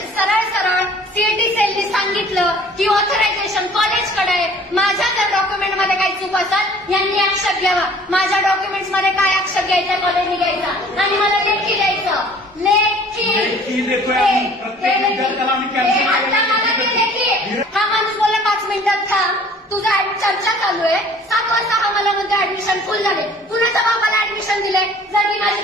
सरळ सरळ सीएटी सेलनी सांगितलं की ऑथरायझेशन कॉलेजकडे आहे. माझ्या जर डॉक्युमेंटमध्ये काही चूक असेल यांनी आक्षेप घ्यावा. माझ्या डॉक्युमेंट्समध्ये काय आक्षेप घ्यायचा कॉलेजने घ्यायचा. आणि मला लेखी द्यायचं. लेखी. हे- आता. मला ते लेखी. माणूस बोलला पाच मिनिटात थांब. तुझा चर्चा चालू आहे. सात वाजता हा मला म्हणतो ऍडमिशन फुल झाले. कुणाच्या बापाला ऍडमिशन दिले जर मी माझी